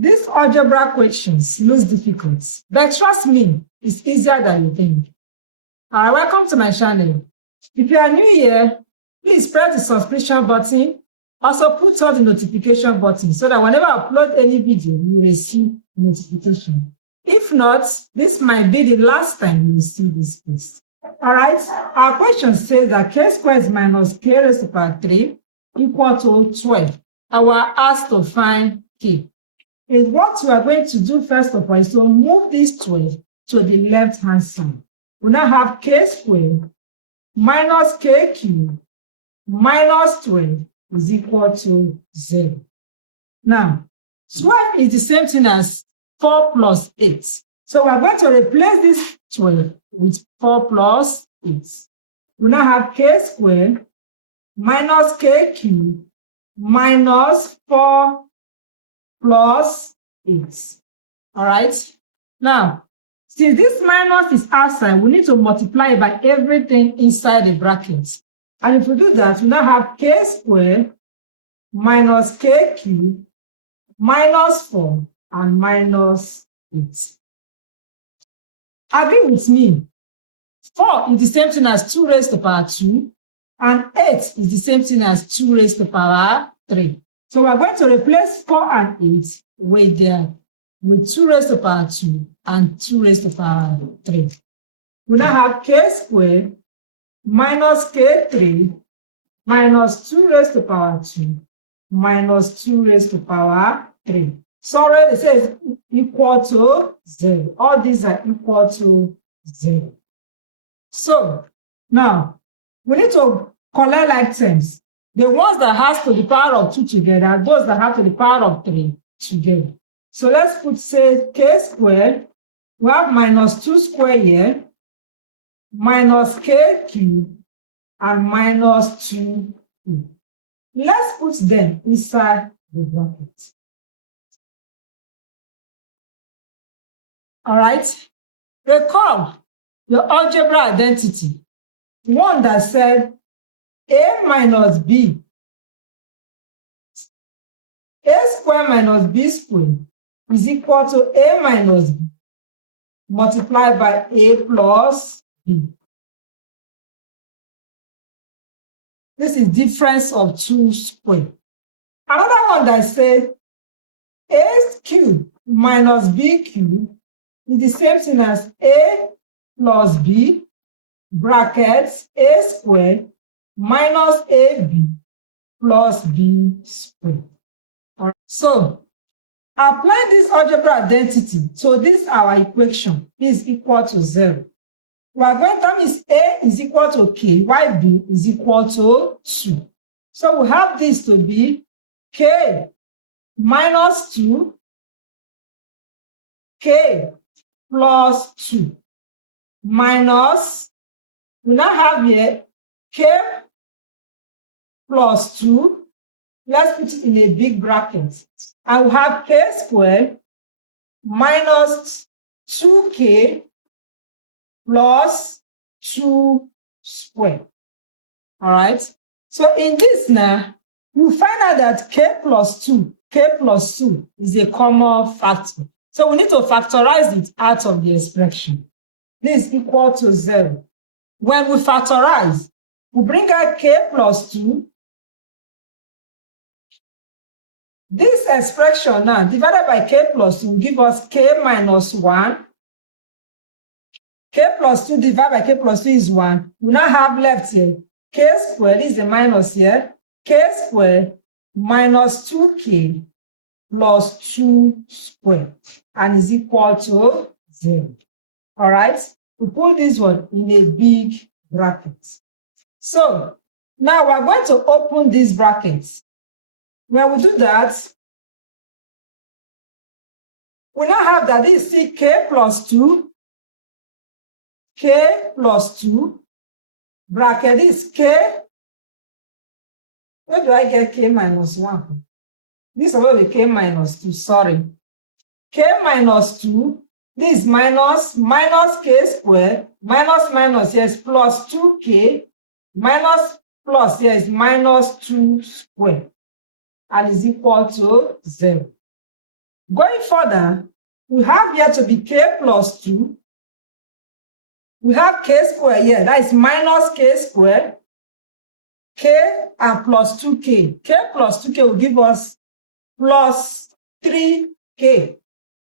These algebra questions looks difficult, but trust me, it's easier than you think. Alright, welcome to my channel. If you are new here, please press the subscription button. Also put on the notification button so that whenever I upload any video, you will receive notification. If not, this might be the last time you will see this post. Alright, our question says that k squared is minus k raised to the power 3 equal to 12. I will ask to find k. And what we are going to do first of all is to move this 12 to the left hand side. We now have k squared minus k cubed minus 12 is equal to 0. Now, 12 is the same thing as 4 plus 8. So we are going to replace this 12 with 4 plus 8. We now have k squared minus k cubed minus 4 plus 8. All right. Now, since this minus is outside, we need to multiply by everything inside the brackets. And if we do that, we now have k squared minus k cubed minus 4 and minus 8. Agree with me. 4 is the same thing as 2 raised to the power 2, and 8 is the same thing as 2 raised to the power 3. So we're going to replace 4 and 8 with 2 raised to the power 2 and 2 raised to the power 3. We now have k squared minus k3 minus 2 raised to the power 2 minus 2 raised to the power 3. Sorry, it says equal to 0. All these are equal to 0. So now we need to collect like terms. The ones that have to the power of 2 together, those that have to the power of 3 together. So let's put, say, k squared. We have minus 2 squared here, minus k cubed, and minus 2. Let's put them inside the bracket. All right. Recall your algebra identity. One that said a minus b, a squared minus b squared is equal to a minus b multiplied by a plus b. This is difference of 2 squared. Another one that says a cubed minus b cubed is the same thing as a plus b brackets a squared minus ab plus b squared. Right. So, apply this algebra identity. So this is our equation. This is equal to 0. We are going to mean a is equal to k, while b is equal to 2. So we have this to be k minus 2, k plus 2 minus, we now have here k plus 2. Let's put it in a big bracket. And we have k squared minus 2k plus 2 squared. All right. So in this now, you find out that k plus 2 is a common factor. So we need to factorize it out of the expression. This is equal to 0. When we factorize, we bring out k plus 2. This expression now divided by k plus 2 will give us k minus 1. K plus 2 divided by k plus 2 is 1. We now have left here k squared, is the minus here, k squared minus 2k plus 2 squared, and is equal to 0. All right, we put this one in a big bracket. So now we're going to open these brackets. When we do that, we now have that this is k plus 2, k plus 2, bracket is k. Where do I get k minus 1? This is only k minus 2, sorry. K minus 2, this is minus k squared, minus yes, plus 2k, minus plus yes, minus 2 squared. And is equal to 0. Going further, we have here to be k plus 2. We have k squared here, that is minus k squared. K and plus 2k. K plus 2k will give us plus 3k.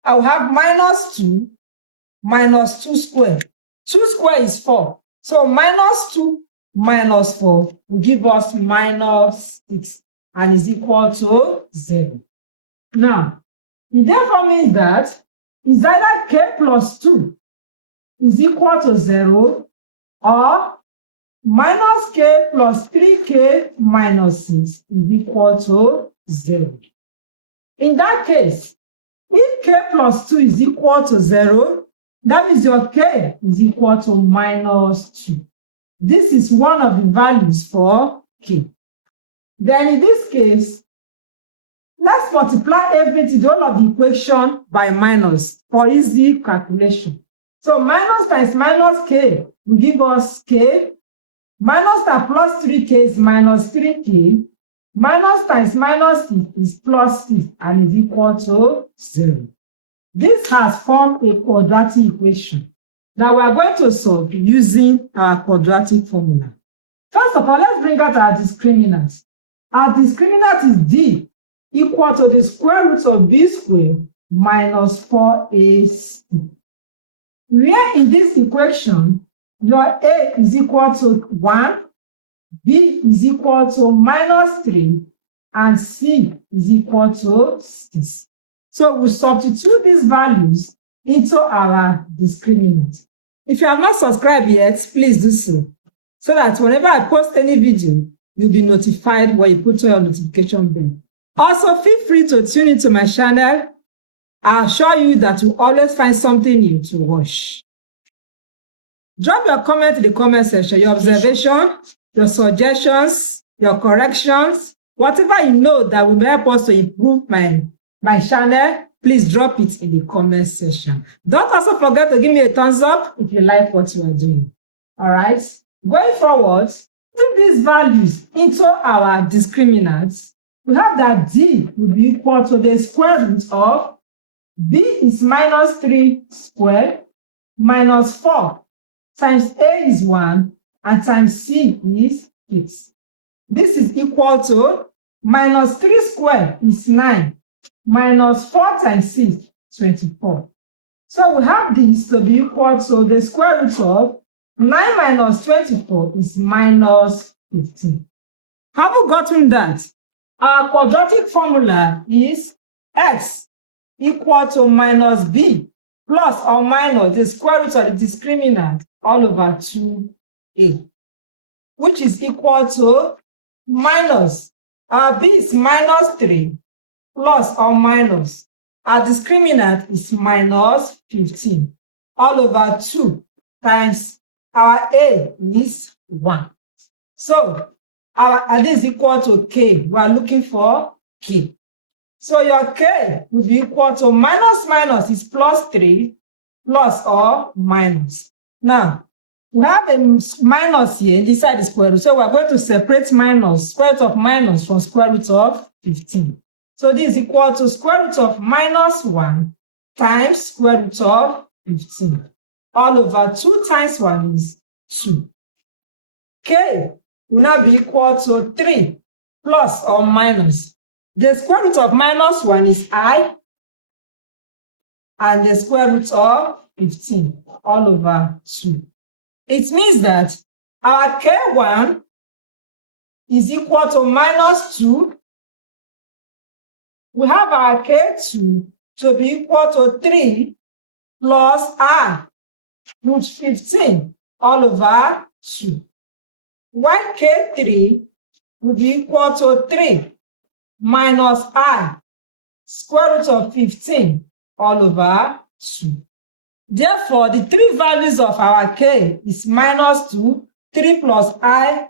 I will have minus 2 squared. 2 squared is 4. So minus 2 minus 4 will give us minus 6 and is equal to 0. Now, it therefore means that is either k plus 2 is equal to 0 or minus k plus 3k minus 6 is equal to 0. In that case, if k plus 2 is equal to 0, that means your k is equal to minus 2. This is one of the values for k. Then in this case, let's multiply everything, the whole of the equation by minus for easy calculation. So minus times minus k will give us k. Minus times plus 3k is minus 3k. Minus times minus 6 is plus 6 and is equal to 0. This has formed a quadratic equation. Now we are going to solve using our quadratic formula. First of all, let's bring out our discriminant. Our discriminant is d equal to the square root of b squared minus 4ac. Where in this equation, your a is equal to 1, b is equal to minus 3, and c is equal to 6. So we substitute these values into our discriminant. If you have not subscribed yet, please do so that whenever I post any video, you'll be notified when you put on your notification bell. Also, feel free to tune into my channel. I'll assure you that you always find something new to watch. Drop your comment in the comment section, your observation, your suggestions, your corrections, whatever you know that will help us to improve my channel, please drop it in the comment section. Don't also forget to give me a thumbs up if you like what you are doing. All right? Going forward, put these values into our discriminants. We have that d will be equal to the square root of b is minus 3 squared minus 4 times a is 1 and times c is 6. This is equal to minus 3 squared is 9 minus 4 times 6, 24. So we have this to be equal to the square root of 9 minus 24 is minus 15. Have you gotten that? Our quadratic formula is x equal to minus b plus or minus the square root of the discriminant all over 2a, which is equal to minus our b is minus 3 plus or minus our discriminant is minus 15 all over 2 times our a is 1. So our this is equal to k. We are looking for k. So your k will be equal to minus is plus 3 plus or minus. Now, we have a minus here inside the square root. So we are going to separate minus, square root of minus from square root of 15. So this is equal to square root of minus 1 times square root of 15. All over 2 times 1 is 2. K will now be equal to 3 plus or minus. The square root of minus 1 is I, and the square root of 15 all over 2. It means that our K1 is equal to minus 2. We have our K2 to be equal to 3 plus I root 15 all over 2. While K3 will be equal to 3 minus I square root of 15 all over 2. Therefore, the three values of our K is minus 2, 3 plus I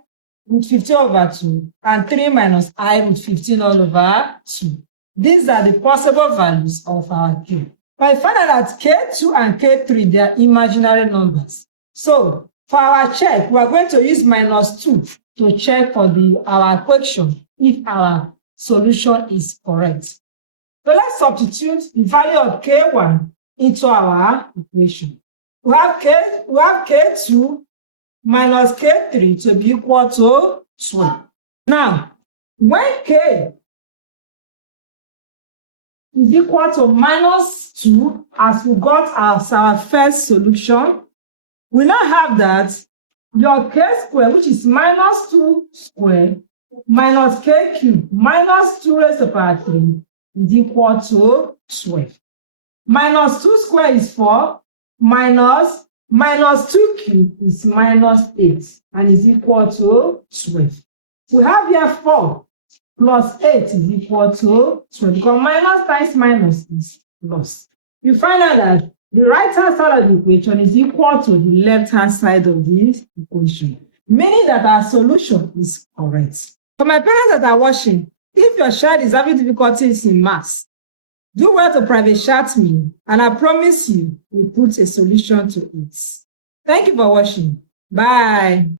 root 15 over 2, and 3 minus I root 15 all over 2. These are the possible values of our K. But I find out that K2 and K3, they are imaginary numbers. So, for our check, we are going to use minus 2 to check for our equation if our solution is correct. So let's substitute the value of K1 into our equation. We have K2 minus K3 to be equal to 12. Now, when K is equal to minus 2, as we got as our first solution, we now have that your K square, which is minus 2 squared, minus K cubed, minus 2 raised to the power 3 is equal to 12. Minus 2 squared is 4, minus 2 cubed is minus 8, and is equal to 12. We have here 4 plus 8 is equal to 12, because minus times minus is plus. You find out that the right-hand side of the equation is equal to the left-hand side of the equation, meaning that our solution is correct. For my parents that are watching, if your child is having difficulties in maths, do well to private chat me, and I promise you we'll put a solution to it. Thank you for watching. Bye.